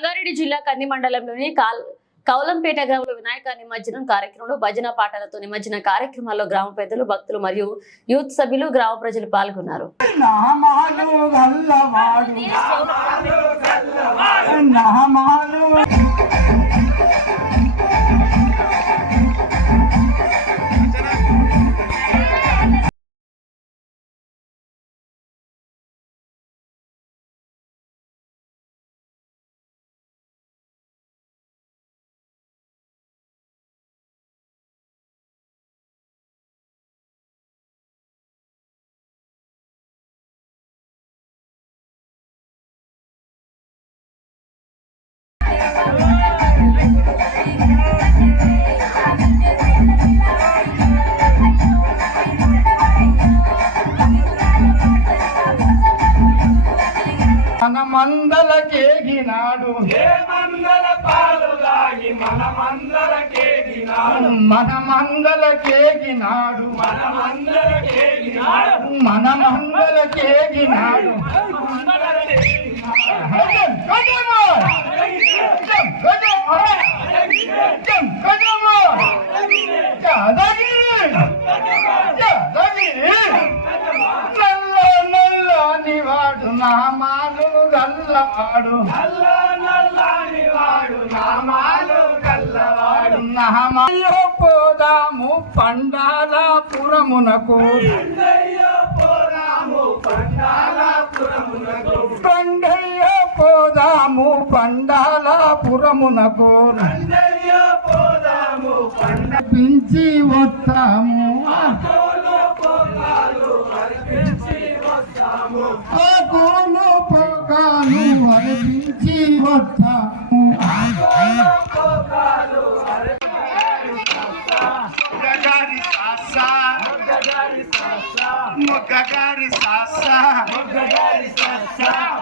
సంగారెడ్డి జిల్లా కంది మండలంలోని కౌలంపేట గ్రామంలో వినాయక నిమజ్జనం కార్యక్రమంలో భజన పాటలతో నిమజ్జన కార్యక్రమాల్లో గ్రామ పెద్దలు, భక్తులు మరియు యూత్ సభ్యులు, గ్రామ ప్రజలు పాల్గొన్నారు. మన మందల కేగినాడు మందల పాలు దాగి మన మందల కేగినాడు మన మందల కేగినాడు మన మందల కేగినాడు మన మందల కేగినాడు వాడు నామాలు గల్లవాడు నామాలు కల్లవాడు నామయ్య పోదాము పండాలపురమునకు పండయ్య పోదాము పండాలపురమునకు పించి వస్తాము కోలు పోగాను అర్పించి వస్తాము మొగ్గగారి సాసా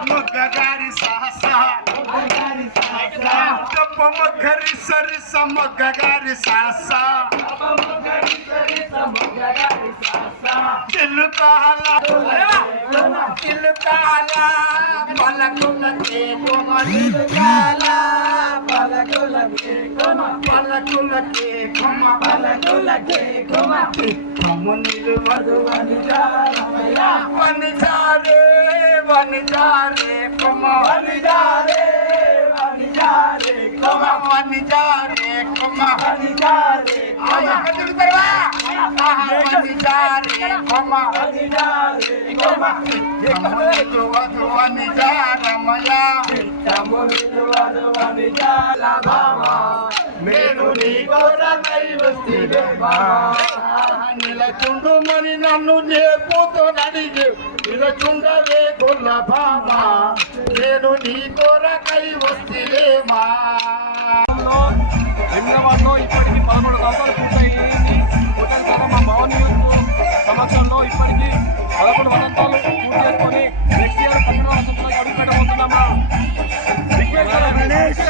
మొగ్గగారి సాసా తప్ప మొగ్గరి సరిస మొగ్గగారి సాసా చిల్లుకాల చిల్లుకాల పలకులకే కొమలుకాల పలకులకే కొమ పలకులకే కొమ కమ్మునిలు వధువనిజారమయ్య వనిజారే వనిజారే కొమ వనిజారే వనిజారే కొమ వనిజారే కొమ వనిజారే కొమ కదులుతరవా వనిజారే కొమ వనిజారే కొమ కమ్మునిలు వధువనిజారమయ్య కమ్మునిలు వధువనిజారమయ్య నేను నీ కోరకై వస్తివేమా నిలచుండు మరి నన్ను నేర్పుతోనడిగి నిలచుండవే గొల్ల బామా నేను నీ కోరకై వస్తివేమా. హైదరాబాద్లో ఇప్పటికీ 11 సంవత్సరాలు పూర్తయింది. మా భవన్ సమక్షంలో ఇప్పటికీ 11 వసంతాలు పూర్తి చేసుకొని నెక్స్ట్ ఇయర్ 12వ వసంతంలో అడుగు పెట్టబోతున్నామా. జై బలో గణేష్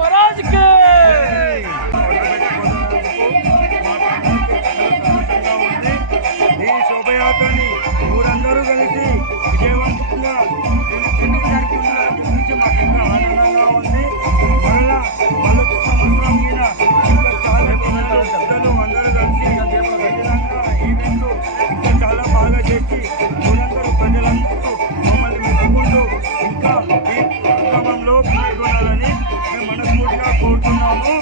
మహారాజ్కి. ఈ శోభయాత్రని ఊరందరూ కలిసి విజయవంతంగా గురించి మాకు ఇంకా ఆనందంగా ఉంది. మళ్ళా మళ్ళొక సంవత్సరం మీద ఇంకా చాలా పెద్దలు అందరూ కలిసి ఖచ్చితంగా ఈవెంట్లు ఇంకా చాలా బాగా చేసి ఊరందరూ ప్రజలందరూ మమ్మల్ని మెచ్చుకుంటూ ఇంకా ఈ కార్యక్రమంలో పాల్గొనాలని మేము మనస్ఫూర్తిగా కోరుతున్నాము.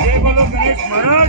జై బలో గణేష్ మహారాజ్.